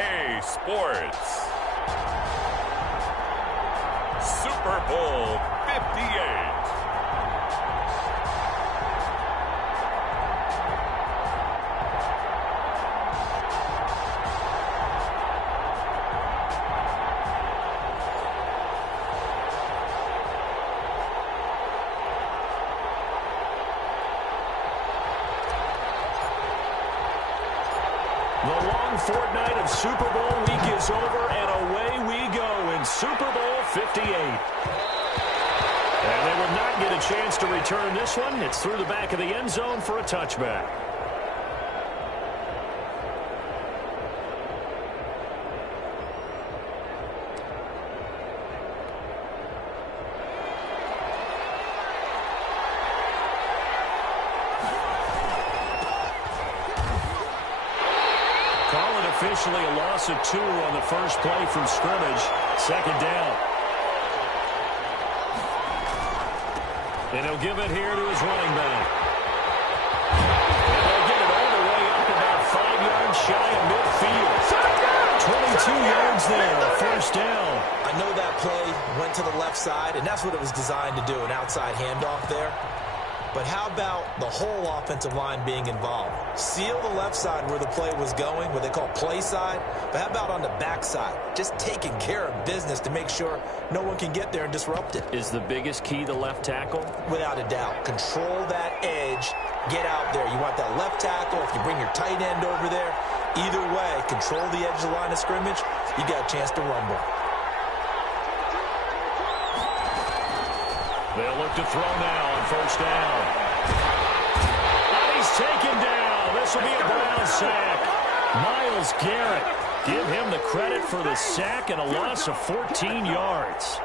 EA Sports. Super Bowl 58. The long fortnight of Super Bowl week is over, and away we go in Super Bowl 58. And they will not get a chance to return this one. It's through the back of the end zone for a touchback. Officially a loss of 2 on the first play from scrimmage. Second down. And he'll give it here to his running back. And they'll get it all the way up about 5 yards shy of midfield. 22 yards there, a first down. I know that play went to the left side, and that's what it was designed to do, an outside handoff there. But how about the whole offensive line being involved? Seal the left side where the play was going, what they call play side. But how about on the back side? Just taking care of business to make sure no one can get there and disrupt it. Is the biggest key the left tackle? Without a doubt. Control that edge. Get out there. You want that left tackle. If you bring your tight end over there, either way, control the edge of the line of scrimmage, you got a chance to rumble. They'll look to throw now on first down. And he's taken down. This will be a Brown sack. Myles Garrett. Give him the credit for the sack and a loss of 14 yards.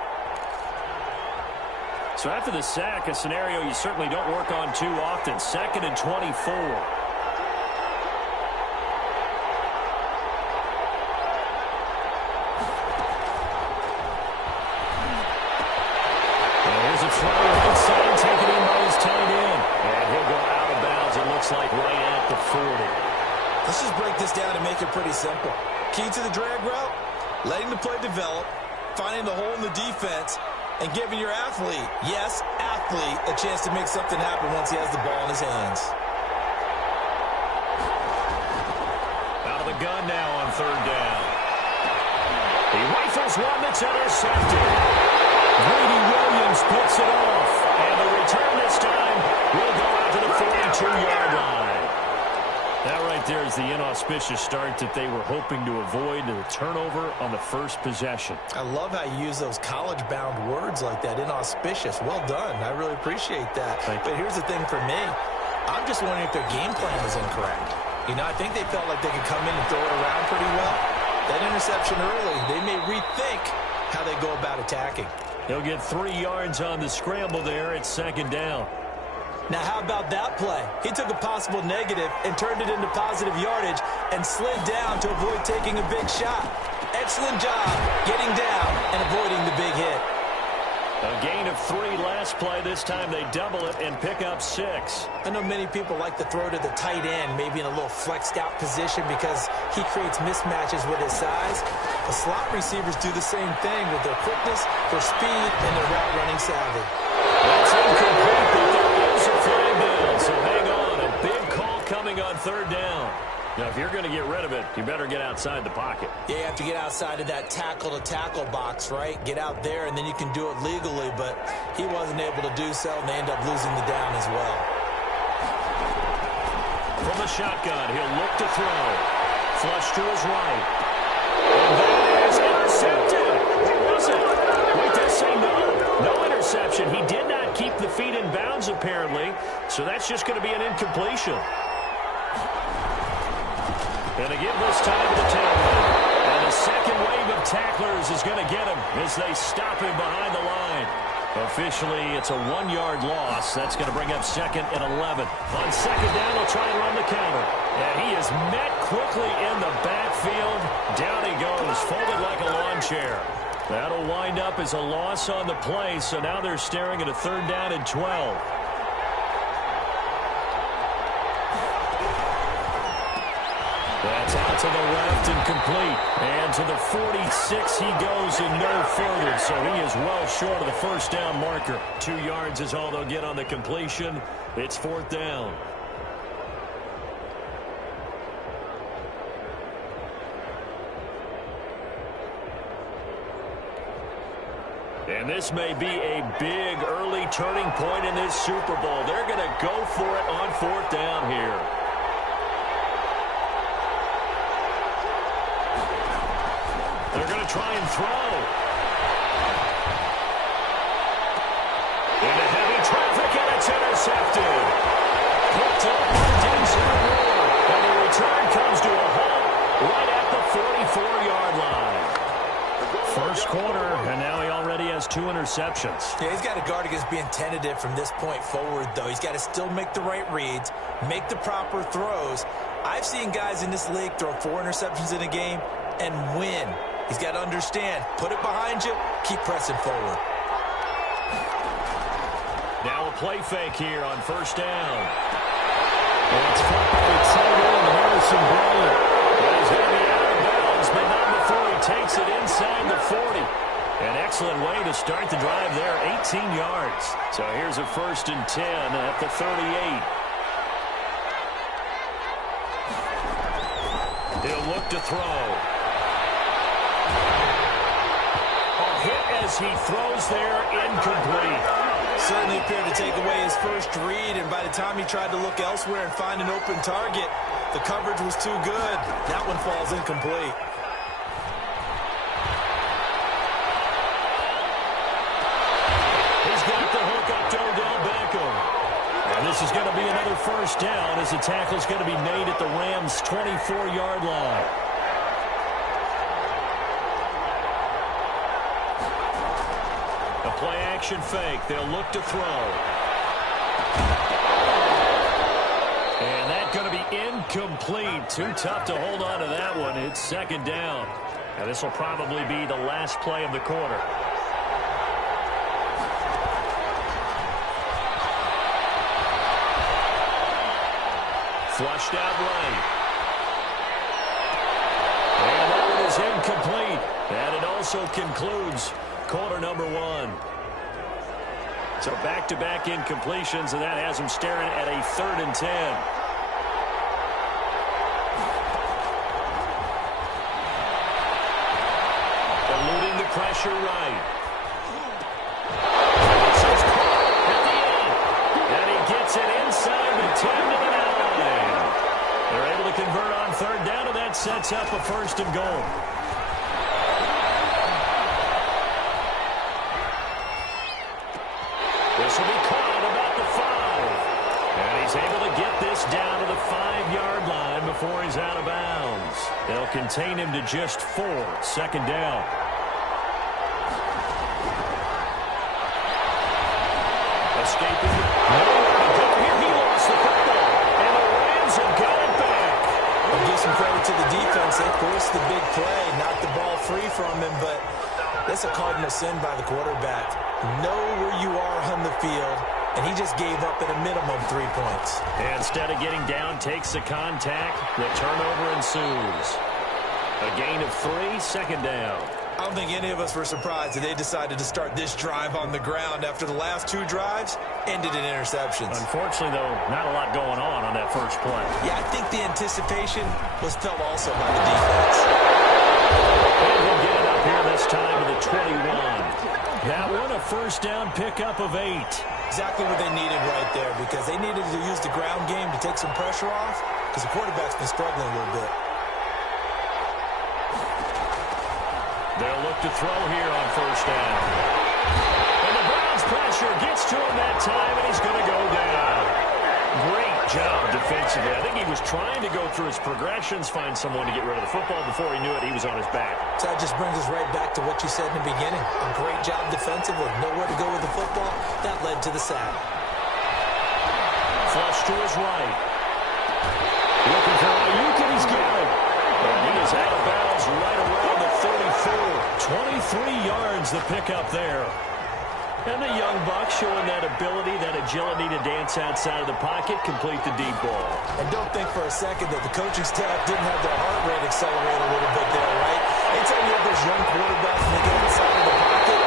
So after the sack, a scenario you certainly don't work on too often. 2nd and 24. Like right at the 40. Let's just break this down and make it pretty simple. Key to the drag route, letting the play develop, finding the hole in the defense, and giving your athlete, yes, athlete, a chance to make something happen once he has the ball in his hands. Out of the gun now on third down. He rifles one that's intercepted. Greedy Williams puts it off. And the return this time will go out to the 42-yard line. That right there is the inauspicious start that they were hoping to avoid, the turnover on the first possession. I love how you use those college-bound words like that, inauspicious. Well done. I really appreciate that. But here's the thing for me. I'm just wondering if their game plan was incorrect. You know, I think they felt like they could come in and throw it around pretty well. That interception early, they may rethink how they go about attacking. He'll get 3 yards on the scramble there at second down. Now, how about that play? He took a possible negative and turned it into positive yardage and slid down to avoid taking a big shot. Excellent job getting down and avoiding the big hit. A gain of 3 last play. This time they double it and pick up 6. I know many people like to throw to the tight end, maybe in a little flexed out position because he creates mismatches with his size. The slot receivers do the same thing with their quickness, their speed, and their route running savvy. That's incomplete, but there is a flag down, so hang on. A big call coming on third down. Now, if you're going to get rid of it, you better get outside the pocket. Yeah, you have to get outside of that tackle-to-tackle box, right? Get out there, and then you can do it legally, but he wasn't able to do so, and they end up losing the down as well. From the shotgun, he'll look to throw. Flush to his right. And that is intercepted. Or was it? Wait, did say no. No interception. He did not keep the feet in bounds, apparently, so that's just going to be an incompletion. And again this time to the tackle. And the second wave of tacklers is going to get him as they stop him behind the line. Officially, it's a 1-yard loss. That's going to bring up 2nd and 11. On second down, they'll try and run the counter. And he is met quickly in the backfield. Down he goes, folded like a lawn chair. That'll wind up as a loss on the play, so now they're staring at a 3rd down and 12. That's out To the left and complete. And to the 46 he goes and no further. So he is well short of the first down marker. 2 yards is all they'll get on the completion. It's 4th down. And this may be a big early turning point in this Super Bowl. They're going to go for it on 4th down here. They're going to try and throw. Into heavy traffic, and it's intercepted. Picked up by Denzel Ward. And the return comes to a halt right at the 44-yard line. First quarter, and now he already has 2 interceptions. Yeah, he's got to guard against being tentative from this point forward, though. He's got to still make the right reads, make the proper throws. I've seen guys in this league throw 4 interceptions in a game and win. He's got to understand, put it behind you, keep pressing forward. Now a play fake here on first down. And it's flipped by tight end Harrison Bryant. He's going to be out of bounds, but not before he takes it inside the 40. An excellent way to start the drive there, 18 yards. So here's a 1st and 10 at the 38. He'll look to throw. As he throws there, incomplete. Certainly appeared to take away his first read, and by the time he tried to look elsewhere and find an open target, the coverage was too good. That one falls incomplete. He's got the hook up to Odell Beckham. And this is going to be another first down as the tackle's going to be made at the Rams' 24-yard line. Play action fake. They'll look to throw. And that's going to be incomplete. Too tough to hold on to that one. It's 2nd down. And this will probably be the last play of the quarter. Flushed out right. And that one is incomplete. And it also concludes quarter number 1. So back-to-back incompletions, and that has him staring at a 3rd and 10. Eluding the pressure right. At the end. And he gets it inside the 10-to-the 9. They're able to convert on 3rd down, and that sets up a 1st and goal. This will be caught about the 5. And he's able to get this down to the 5-yard line before he's out of bounds. They'll contain him to just 4. 2nd down. Escaping. Here he lost the football. And the Rams have got it back. I'll give some credit to the defense. They forced the big play, knocked the ball free from him, but that's a cardinal sin by the quarterback. Know where you are on the field, and he just gave up at a minimum 3 points. Instead of getting down, takes the contact. The turnover ensues. A gain of 3, 2nd down. I don't think any of us were surprised that they decided to start this drive on the ground after the last 2 drives ended in interceptions. Unfortunately, though, not a lot going on that first play. Yeah, I think the anticipation was felt also by the defense. And we'll get it up here this time to the 21. That one a first down pickup of 8. Exactly what they needed right there, because they needed to use the ground game to take some pressure off, because the quarterback's been struggling a little bit. They'll look to throw here on first down. And the Browns pressure gets to him that time, and he's going to go down. Great job defensively. I think he was trying to go through his progressions, find someone to get rid of the football. Before he knew it, he was on his back. So that just brings us right back to what you said in the beginning. A great job defensively. Nowhere to go with the football. That led to the sack. Flush to his right. Looking for Ayuk, and he's got it. And he is out of bounds right around the 34. 23 yards the pickup there. And the young buck showing that ability, that agility to dance outside of the pocket, complete the deep ball. And don't think for a second that the coaching staff didn't have their heart rate accelerate a little bit there, right? Anytime you have those young quarterbacks and they get outside of the pocket,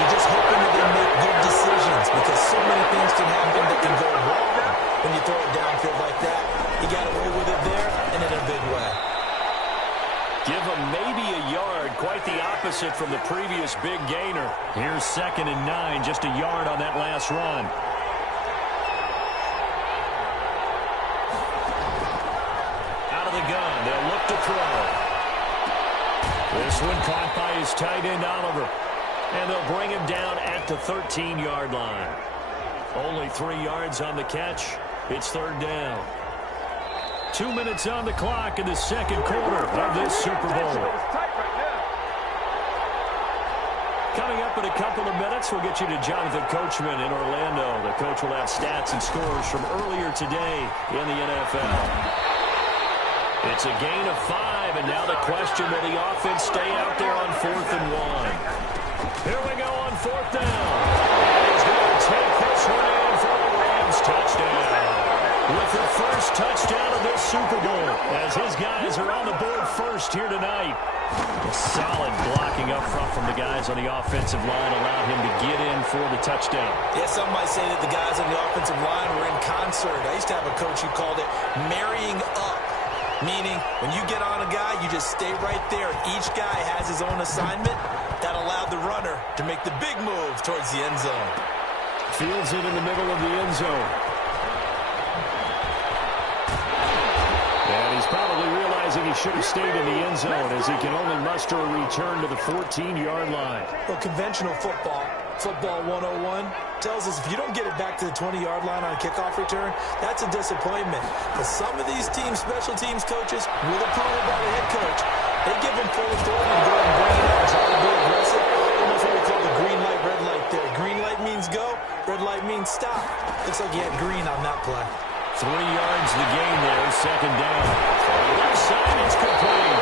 you're just hoping that they make good decisions because so many things can happen that can go wrong when you throw it downfield like that. He got away with it there and in a big way. Give him maybe a yard, quite the opposite from the previous big gainer. Here's 2nd and 9, just a yard on that last run. Out of the gun, they'll look to throw. This one caught by his tight end, Oliver. And they'll bring him down at the 13-yard line. Only 3 yards on the catch. It's 3rd down. 2 minutes on the clock in the second quarter of this Super Bowl. Coming up in a couple of minutes, we'll get you to Jonathan Coachman in Orlando. The coach will have stats and scores from earlier today in the NFL. It's a gain of 5, and now the question, will the offense stay out there on 4th and 1? Here we go on 4th down. And he's going to take this one in for the Rams touchdown. With the first touchdown of this Super Bowl, as his guys are on the board first here tonight. A solid blocking up front from the guys on the offensive line allowed him to get in for the touchdown. Yeah, some might say that the guys on the offensive line were in concert. I used to have a coach who called it marrying up, meaning when you get on a guy, you just stay right there. Each guy has his own assignment. That allowed the runner to make the big move towards the end zone. Fields it in the middle of the end zone. And he's probably realizing he should have stayed in the end zone as he can only muster a return to the 14-yard line. Well, conventional football 101, tells us if you don't get it back to the 20-yard line on a kickoff return, that's a disappointment. But some of these teams, special teams coaches, with approval by the head coach, they give them full authority to go ahead and bring it out and try to be aggressive. Almost what we call the green light, red light there. Green light means go, red light means stop. Looks like he had green on that play. 3 yards the gain there, 2nd down. Left side, it's complete.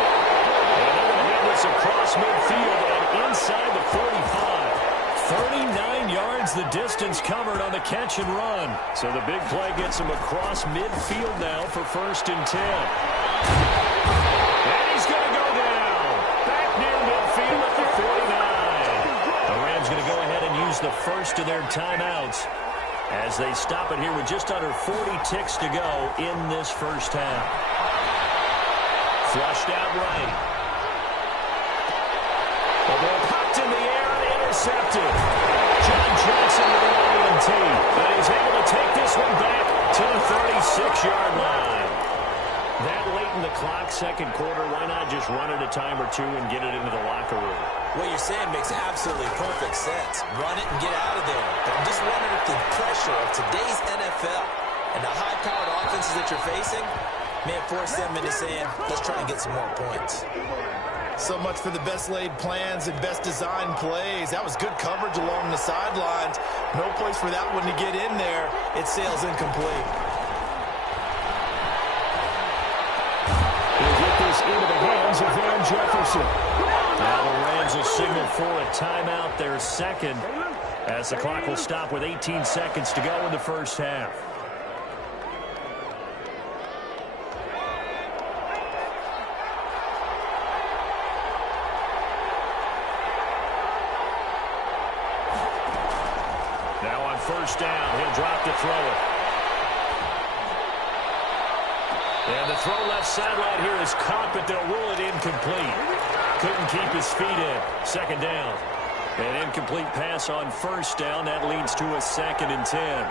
And they're going to have this across midfield and inside the 45. 39 yards the distance covered on the catch and run. So the big play gets him across midfield now for 1st and 10. And he's going to go down. Back near midfield at the 49. The Rams going to go ahead and use the first of their timeouts as they stop it here with just under 40 ticks to go in this first half. Flushed out right. The ball popped in the air and intercepted. John Jackson with the INT. And he's able to take this one back to the 36-yard line. That late in the clock, second quarter, why not just run it a time or two and get it into the locker room? What you're saying makes absolutely perfect sense. Run it and get out of there. But I'm just wondering if the pressure of today's NFL and the high-powered offenses that you're facing may have forced them into saying, let's try and get some more points. So much for the best laid plans and best designed plays. That was good coverage along the sidelines. No place for that one to get in there. It sails incomplete. He'll get this into the hands of Van Jefferson. Now the Rams will signal for a timeout, their second, as the clock will stop with 18 seconds to go in the first half. Now on first down, he'll drop to throw it. And the throw left sideline here is caught, but they'll rule it incomplete. Couldn't keep his feet in. 2nd down. An incomplete pass on first down. That leads to a 2nd and 10.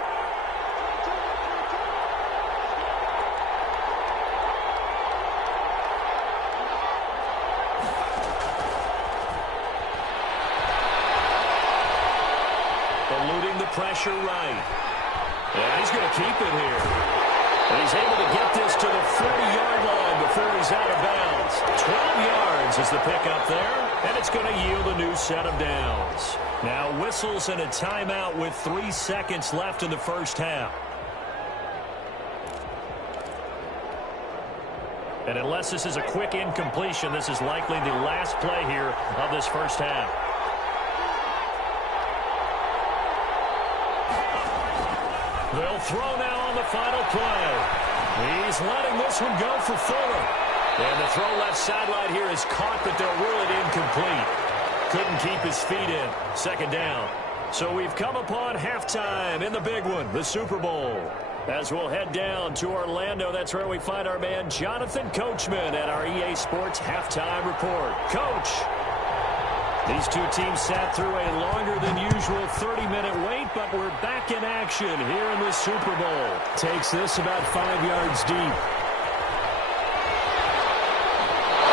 Eluding the pressure right. And he's going to keep it here. And he's able to get this to the 40-yard line before he's out of bounds. 12 yards is the pickup there, and it's going to yield a new set of downs. Now whistles and a timeout with 3 seconds left in the first half. And unless this is a quick incompletion, this is likely the last play here of this first half. They'll throw now on the final play. He's letting this one go for Fuller. And the throw left sideline here is caught, but they'll rule it incomplete. Couldn't keep his feet in. Second down. So we've come upon halftime in the big one, the Super Bowl. As we'll head down to Orlando, that's where we find our man Jonathan Coachman at our EA Sports Halftime Report. Coach, these two teams sat through a longer than usual 30-minute wait, but we're back in action here in the Super Bowl. Takes this about 5 yards deep.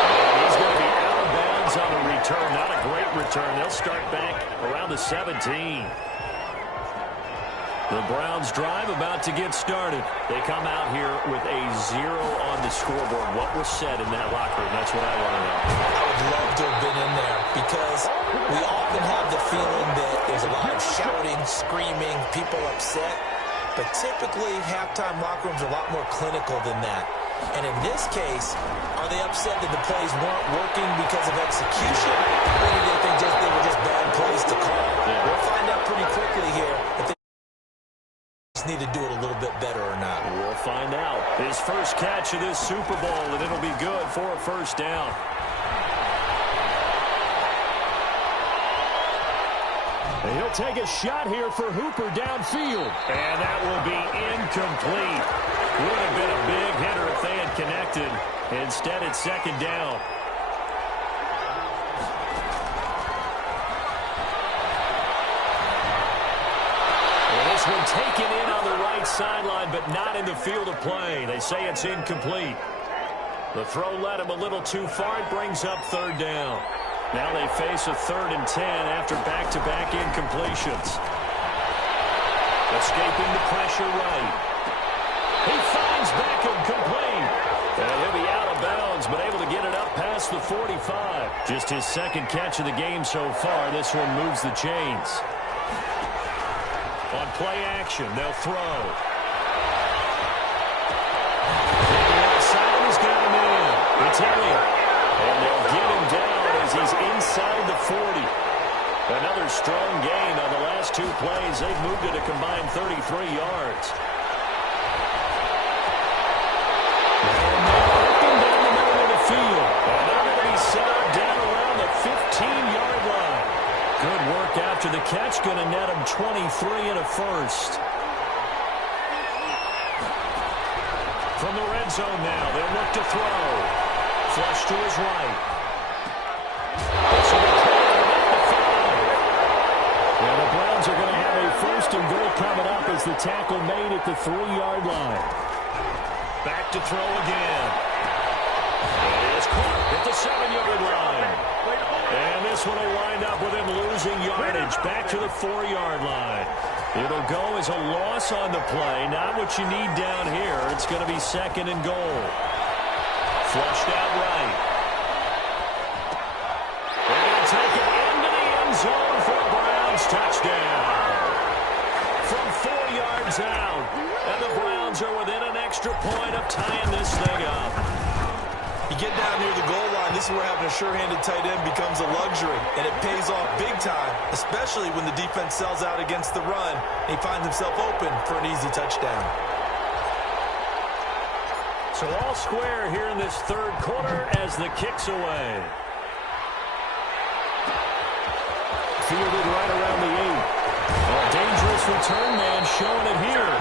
And he's going to be out of bounds on the return. Not a great return. They'll start back around the 17. The Browns drive about to get started. They come out here with a 0 on the scoreboard. What was said in that locker room? That's what I want to know. I would love to have been in there because we often have the feeling that there's a lot of shouting, screaming, people upset. But typically, halftime locker rooms are a lot more clinical than that. And in this case, are they upset that the plays weren't working because of execution? Or do they think they were just bad plays to call? Yeah. We'll find out pretty quickly here if they need to do it a little bit better or not. We'll find out. His first catch of this Super Bowl, and it'll be good for a first down. And he'll take a shot here for Hooper downfield. And that will be incomplete. Would have been a big hitter if they had connected. Instead, it's second down. This one taken in on the right sideline, but not in the field of play. They say it's incomplete. The throw led him a little too far. It brings up third down. Now they face a 3rd and 10 after back-to-back incompletions. Escaping the pressure right. He finds Beckham complete. And he'll be out of bounds, but able to get it up past the 45. Just his second catch of the game so far. This one moves the chains. On play action, they'll throw. Outside, he's got him in. It's Elliott. And they'll get him down as he's inside the 40. Another strong gain on the last 2 plays. They've moved it a combined 33 yards. And now looking down the middle of the field. And they're going to be set down around the 15-yard line. Good work after the catch. Going to net him 23 and a first. From the red zone now, they'll look to throw. Flush to his right. And the Browns are going to have a 1st and goal coming up as the tackle made at the 3-yard line. Back to throw again. It is caught at the 7-yard line. And this one will wind up with him losing yardage back to the 4-yard line. It'll go as a loss on the play. Not what you need down here. It's going to be 2nd and goal. Flushed out right. And taken into the end zone for a Browns touchdown. From 4 yards out. And the Browns are within an extra point of tying this thing up. You get down near the goal line, this is where having a sure-handed tight end becomes a luxury, and it pays off big time, especially when the defense sells out against the run, and he finds himself open for an easy touchdown. So all square here in this 3rd quarter as the kick's away. Fielded right around the 8. A dangerous return man showing it here.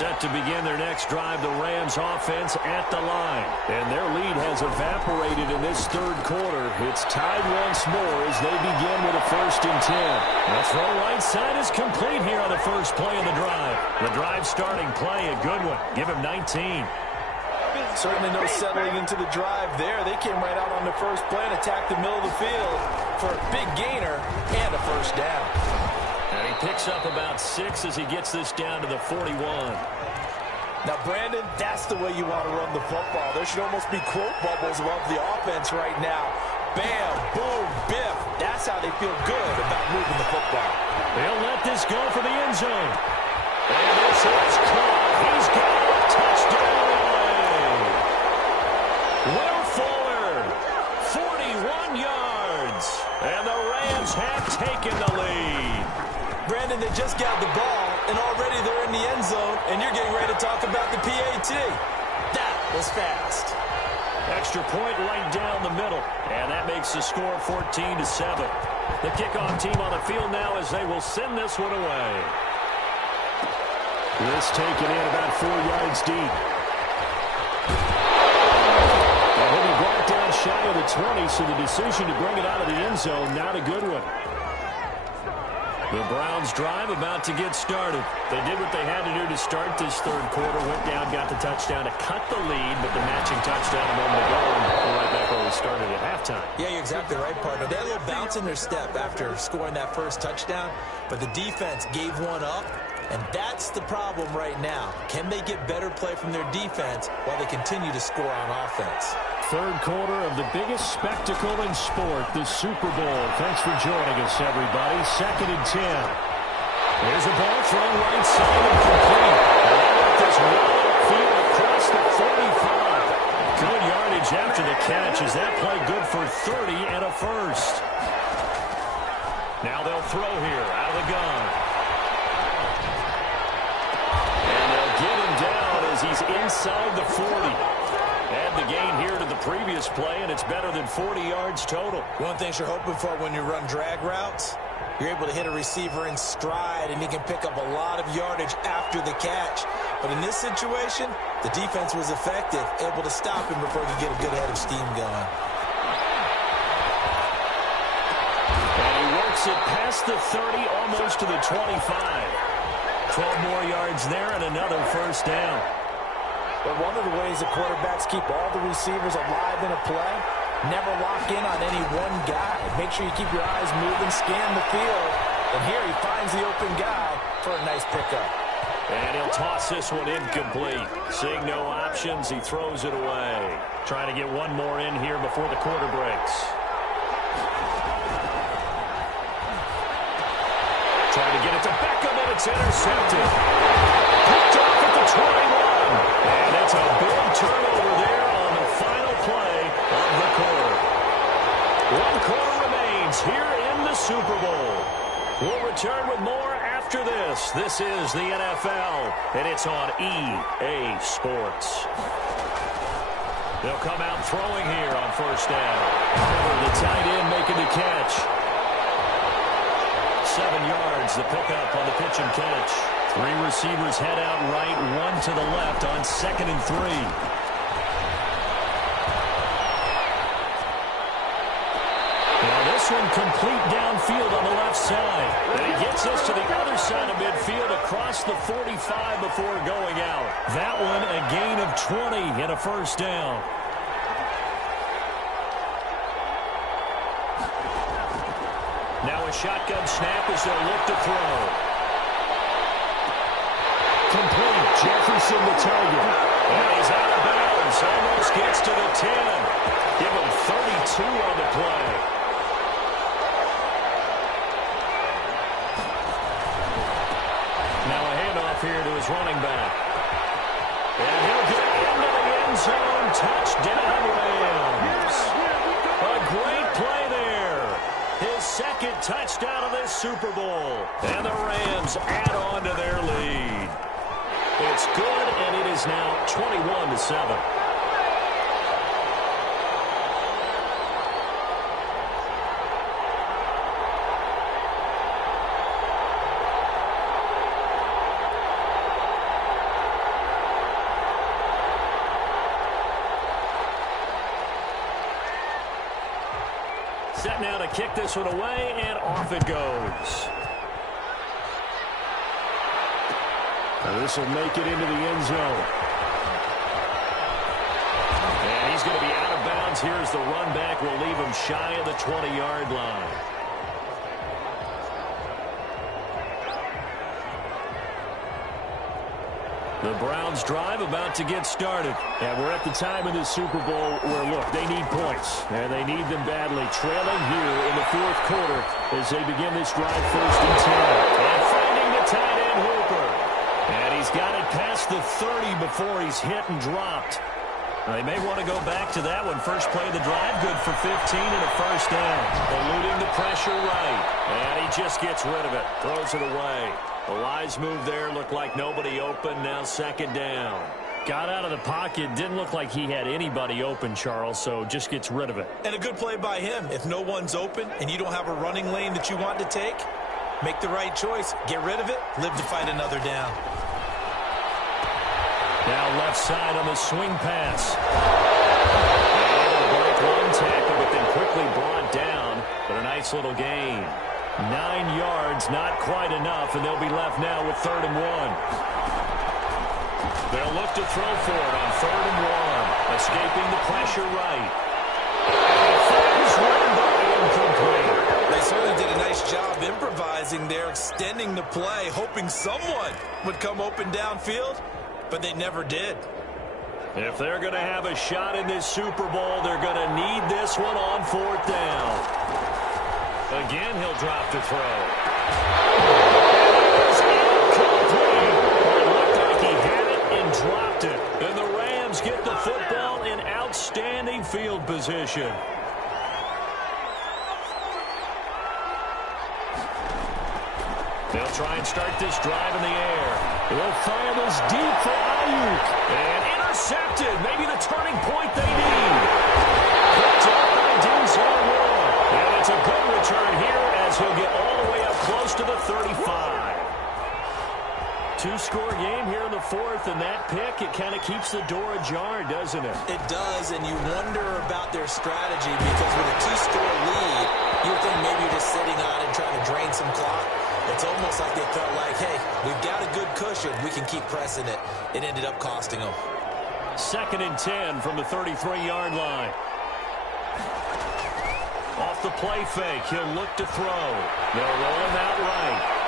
Set to begin their next drive, the Rams offense at the line. And their lead has evaporated in this 3rd quarter. It's tied once more as they begin with a 1st and 10. The throw right side is complete here on the first play of the drive. The drive starting play, a good one. Give him 19. Certainly no settling into the drive there. They came right out on the first play and attacked the middle of the field for a big gainer and a 1st down. And he picks up about 6 as he gets this down to the 41. Now, Brandon, that's the way you want to run the football. There should almost be quote bubbles above the offense right now. Bam, boom, biff. That's how they feel good about moving the football. They'll let this go for the end zone. And this is caught. He's got a touchdown. Will Fuller, 41 yards. taken the lead. Brandon, they just got the ball, and already they're in the end zone, and you're getting ready to talk about the PAT. That was fast. Extra point right down the middle, and that makes the score 14-7. The kickoff team on the field now as they will send this one away. This taken in about 4 yards deep. And he'll be brought down shy of the 20, so the decision to bring it out of the end zone, not a good one. The Browns drive about to get started. They did what they had to do to start this third quarter. Went down, got the touchdown to cut the lead, but the matching touchdown a moment ago, and we're right back where we started at halftime. Yeah, you're exactly right, partner. They had a little bounce in their step after scoring that first touchdown, but the defense gave one up, and that's the problem right now. Can they get better play from their defense while they continue to score on offense? Third quarter of the biggest spectacle in sport, the Super Bowl. Thanks for joining us, everybody. 2nd and 10. Here's a ball thrown right side and complete. And they let this roll upfield across the 45. Good yardage after the catch. Is that play good for 30 and a first? Now they'll throw here out of the gun. And they'll get him down as he's inside the 40. Add the gain here to the previous play, and it's better than 40 yards total. One thing you're hoping for when you run drag routes, you're able to hit a receiver in stride, and he can pick up a lot of yardage after the catch. But in this situation, the defense was effective, able to stop him before he could get a good head of steam going. And he works it past the 30, almost to the 25. 12 more yards there and another first down. But one of the ways that quarterbacks keep all the receivers alive in a play, never lock in on any one guy. Make sure you keep your eyes moving, scan the field. And here he finds the open guy for a nice pickup. And he'll toss this one incomplete. Seeing no options, he throws it away. Trying to get one more in here before the quarter breaks. Trying to get it to Beckham, and it's intercepted. Picked off at the 21. And it's a big turnover there on the final play of the quarter. One quarter remains here in the Super Bowl. We'll return with more after this. This is the NFL, and it's on EA Sports. They'll come out throwing here on first down. The tight end making the catch. 7 yards, the pickup on the pitch and catch. 3 receivers head out right, 1 to the left on 2nd and 3. Now this one complete downfield on the left side. And he gets us to the other side of midfield across the 45 before going out. That one a gain of 20 and a first down. Now a shotgun snap as they'll look to throw. Complete. Jefferson the target. And he's out of bounds. Almost gets to the 10. Give him 32 on the play. Now a handoff here to his running back. And he'll get into the end zone. Touchdown, Rams. A great play there. His 2nd touchdown of this Super Bowl. And the Rams add on to their lead. It's good, and it is now 21-7. Set now to kick this one away, and off it goes. This will make it into the end zone. And he's going to be out of bounds. Here's the run back. Will leave him shy of the 20-yard line. The Browns drive about to get started. And we're at the time in the Super Bowl where, look, they need points. And they need them badly. Trailing here in the 4th quarter as they begin this drive 1st and 10. And finding the tight end Hooper. And he's got it past the 30 before he's hit and dropped. They may want to go back to that one. First play of the drive, good for 15 and a first down. Eluding the pressure right. And he just gets rid of it. Throws it away. A wise move there. Looked like nobody open. Now second down. Got out of the pocket. Didn't look like he had anybody open, Charles, so just gets rid of it. And a good play by him. If no one's open and you don't have a running lane that you want to take, make the right choice. Get rid of it. Live to fight another down. Now left side on the swing pass. Able to break one tackle, but then quickly brought down. But a nice little gain. 9 yards, not quite enough, and they'll be left now with 3rd and 1. They'll look to throw for it on 3rd and 1. Escaping the pressure right. Fires one, but incomplete. They certainly did a nice job improvising there, extending the play, hoping someone would come open downfield, but they never did. If they're going to have a shot in this Super Bowl, they're going to need this one on 4th down. Again, he'll drop to throw. Dropped it. And the Rams get the football in outstanding field position. They'll try and start this drive in the air. They'll fire this deep for Ayuk. And intercepted. Maybe the turning point they need. Picked up by Denzel Ward. And it's a good return here as he'll get all the way up close to the 35. 2-score game here in the 4th, and that pick, it kind of keeps the door ajar, doesn't it? It does, and you wonder about their strategy because with a 2-score lead, you would think maybe you're just sitting on it and trying to drain some clock. It's almost like they felt like, hey, we've got a good cushion. We can keep pressing it. It ended up costing them. 2nd and 10 from the 33-yard line. Off the play fake, he'll look to throw. They'll roll him out right.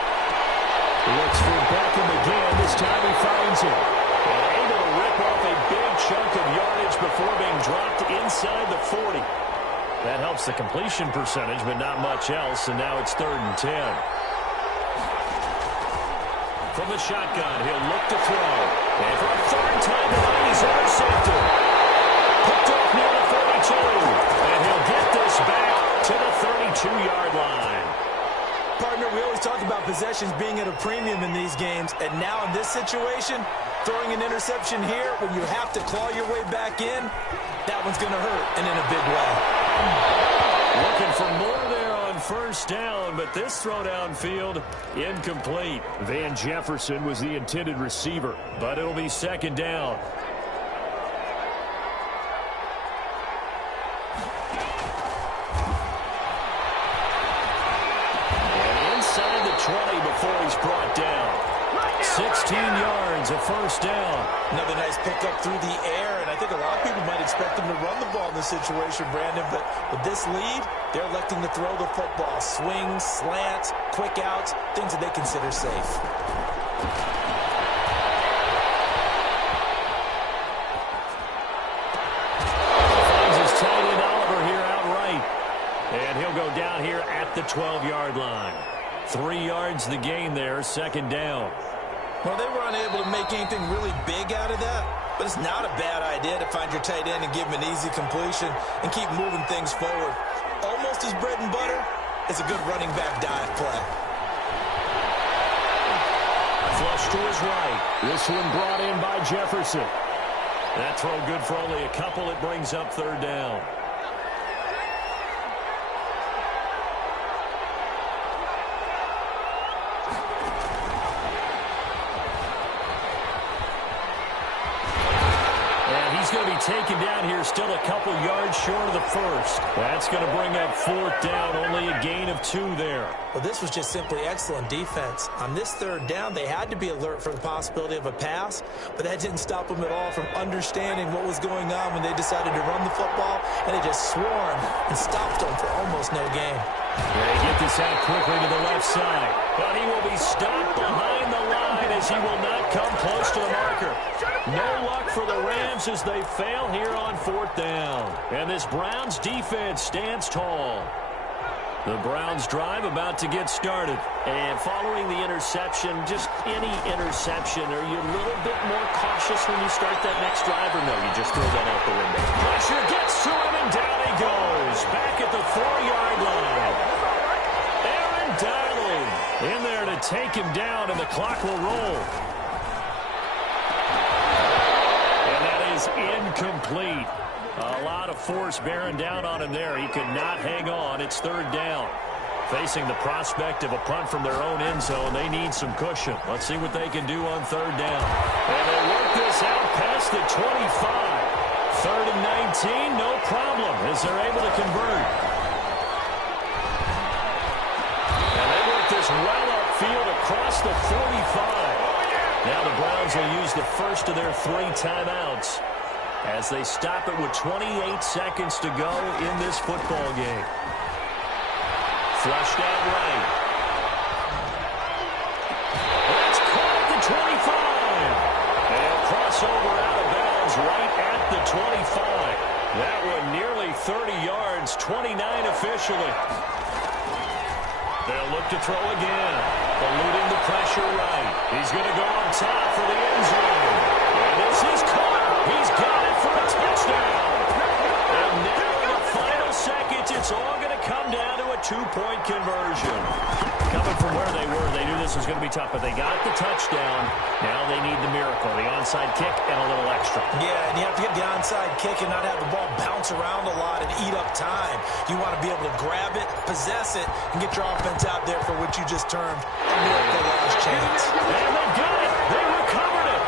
Looks for Beckham again. This time he finds him. And able to rip off a big chunk of yardage before being dropped inside the 40. That helps the completion percentage, but not much else. And now it's 3rd and 10. From the shotgun, he'll look to throw. And for a 3rd time tonight, he's intercepted. Picked up near the 42. And he'll get this back to the 32-yard line. Partner, we always talk about possessions being at a premium in these games, and now in this situation, throwing an interception here when you have to claw your way back in, that one's going to hurt, and in a big way. Looking for more there on 1st down, but this throw downfield, incomplete. Van Jefferson was the intended receiver, but it'll be 2nd down. Before he's brought down. 16 yards, a 1st down. Another nice pickup through the air, and I think a lot of people might expect him to run the ball in this situation, Brandon, but with this lead, they're electing to throw the football. Swings, slants, quick outs, things that they consider safe. Finds his tight end Oliver here outright. And he'll go down here at the 12-yard line. 3 yards the gain there, 2nd down. Well, they were unable to make anything really big out of that, but it's not a bad idea to find your tight end and give him an easy completion and keep moving things forward. Almost as bread and butter as a good running back dive play. Flush to his right. This one brought in by Jefferson. That throw good for only a couple. It brings up 3rd down. Going to be taken down here, still a couple yards short of the 1st. That's going to bring up 4th down, only a gain of 2 there. Well, this was just simply excellent defense. On this 3rd down, they had to be alert for the possibility of a pass, but that didn't stop them at all from understanding what was going on when they decided to run the football, and they just swarmed and stopped them for almost no gain. They get this out quickly to the left side, but he will be stopped behind the line as he will not come close to the marker. No luck for the Rams as they fail here on 4th down. And this Browns defense stands tall. The Browns drive about to get started. And following the interception, just any interception, are you a little bit more cautious when you start that next drive, or no, you just throw that out the window? Pressure gets to him, and down he goes. Back at the 4-yard line. Aaron Donald in there to take him down, and the clock will roll. And that is incomplete. A lot of force bearing down on him there. He could not hang on. It's 3rd down. Facing the prospect of a punt from their own end zone, they need some cushion. Let's see what they can do on 3rd down. And they work this out past the 25. 3rd and 19, no problem, as they're able to convert. And they work this well upfield across the 45. Now the Browns will use the first of their 3 timeouts as they stop it with 28 seconds to go in this football game. Flushed out right. That's caught at the 25. And crossover out of bounds right at the 25. That one nearly 30 yards, 29 officially. They'll look to throw again. Eluding the pressure right. He's going to go on top for the end zone. And this is caught. He's got it for a touchdown. And now in the final seconds, it's all going to come down to a 2-point conversion. Coming from where they were, they knew this was going to be tough, but they got the touchdown. Now they need the miracle, the onside kick and a little extra. Yeah, and you have to get the onside kick and not have the ball bounce around a lot and eat up time. You want to be able to grab it, possess it, and get your offense out there for what you just termed a miracle last chance. And they got it. They recovered it.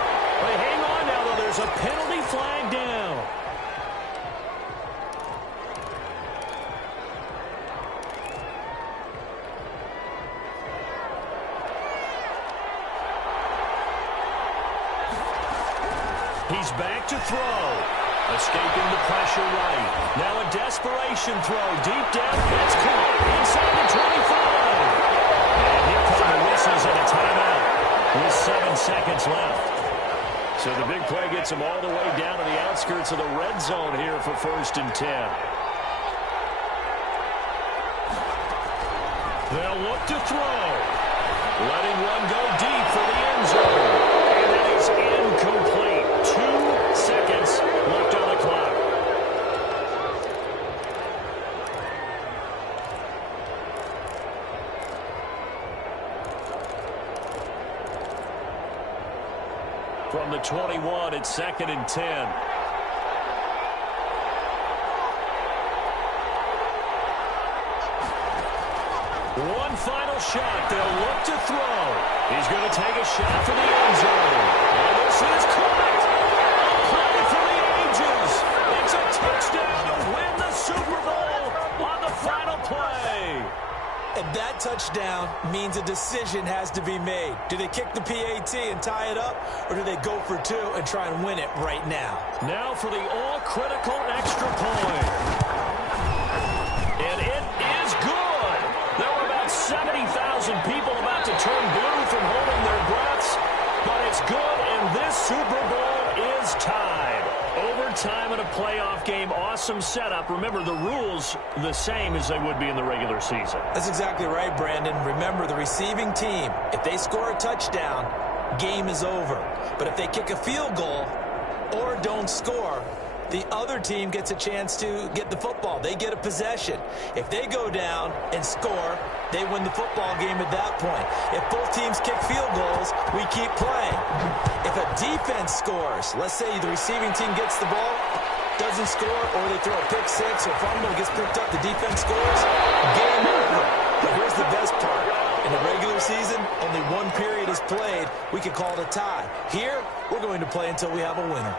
But hang on now, though. There's a penalty flag down. He's back to throw. Escaping the pressure right. Now a desperation throw. Deep down. It's caught inside the 25. And here come the whistles and a timeout with 7 seconds left. So the big play gets him all the way down to the outskirts of the red zone here for 1st and 10. They'll look to throw. Letting one go deep for the end zone. And that is incomplete. 2 seconds left on the clock. From the 21, it's 2nd and 10. One final shot. They'll look to throw. He's going to take a shot for the end zone. And this is caught. Play for the ages. It's a touchdown to win the Super Bowl on the final play. And that touchdown means a decision has to be made. Do they kick the PAT and tie it up, or do they go for 2 and try and win it right now? Now for the all-critical extra point. And it is good. There were about 70,000 people about to turn blue from holding their breaths, but it's good, and this Super Bowl is tied. Overtime in a playoff game, awesome setup. Remember, the rules the same as they would be in the regular season. That's exactly right, Brandon. Remember, the receiving team, if they score a touchdown, game is over. But if they kick a field goal or don't score, the other team gets a chance to get the football. They get a possession. If they go down and score, they win the football game at that point. If both teams kick field goals, we keep playing. If a defense scores, let's say the receiving team gets the ball, doesn't score, or they throw a pick six or fumble, it gets picked up, the defense scores, game over. But here's the best part. In the regular season, only 1 period is played. We could call it a tie. Here, we're going to play until we have a winner.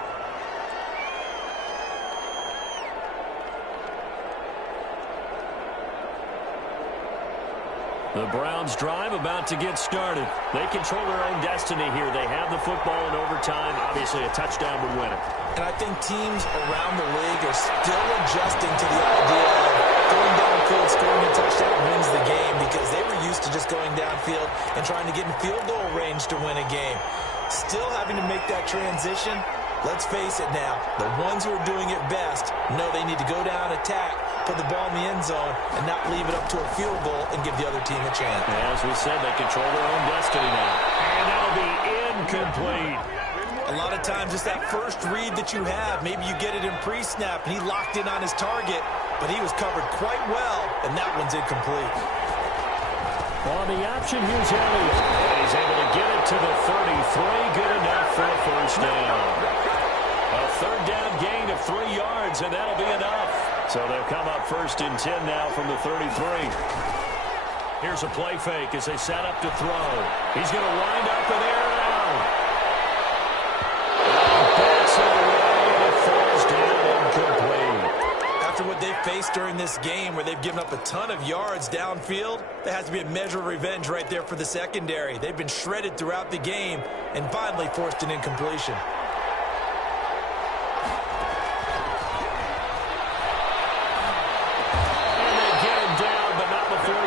The Browns drive about to get started. They control their own destiny here. They have the football in overtime. Obviously, a touchdown would win it. And I think teams around the league are still adjusting to the idea of going downfield, scoring a touchdown wins the game, because they were used to just going downfield and trying to get in field goal range to win a game. Still having to make that transition. Let's face it now, the ones who are doing it best know they need to go down, attack, put the ball in the end zone and not leave it up to a field goal and give the other team a chance. As we said, they control their own destiny now. And that'll be incomplete. A lot of times it's that first read that you have. Maybe you get it in pre-snap, and he locked in on his target, but he was covered quite well, and that one's incomplete. On the option, here's Elliott. And he's able to get it to the 33. Good enough for a first down. A third down gain of 3 yards, and that'll be enough. So they'll come up first and 10 now from the 33. Here's a play fake as they set up to throw. He's going to wind up and air it out. Bats it away, and it falls down incomplete. After what they've faced during this game where they've given up a ton of yards downfield, there has to be a measure of revenge right there for the secondary. They've been shredded throughout the game and finally forced an incompletion.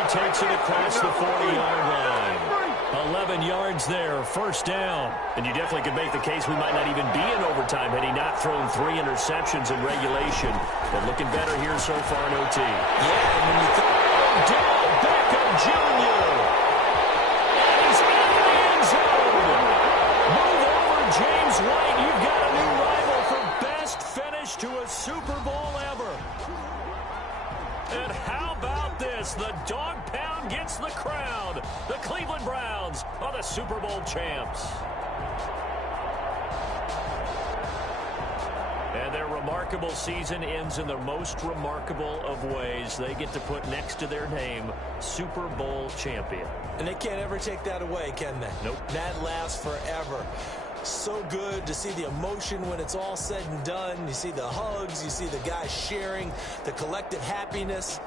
Takes it across the 40-yard line. 11 yards there, first down. And you definitely could make the case we might not even be in overtime had he not thrown 3 interceptions in regulation. But looking better here so far in OT. Yeah, and when you think... Odell Beckham Jr. And he's in the end zone. Move over, James White. You've got a new rival for best finish to a Super Bowl ever. And how about this? The dog pound gets the crown. The Cleveland Browns are the Super Bowl champs. And their remarkable season ends in the most remarkable of ways. They get to put next to their name, Super Bowl champion. And they can't ever take that away, can they? Nope. That lasts forever. So good to see the emotion when it's all said and done. You see the hugs, you see the guys sharing, the collective happiness.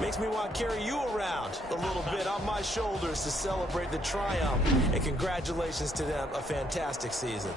Makes me want to carry you around a little bit on my shoulders to celebrate the triumph. And congratulations to them, a fantastic season.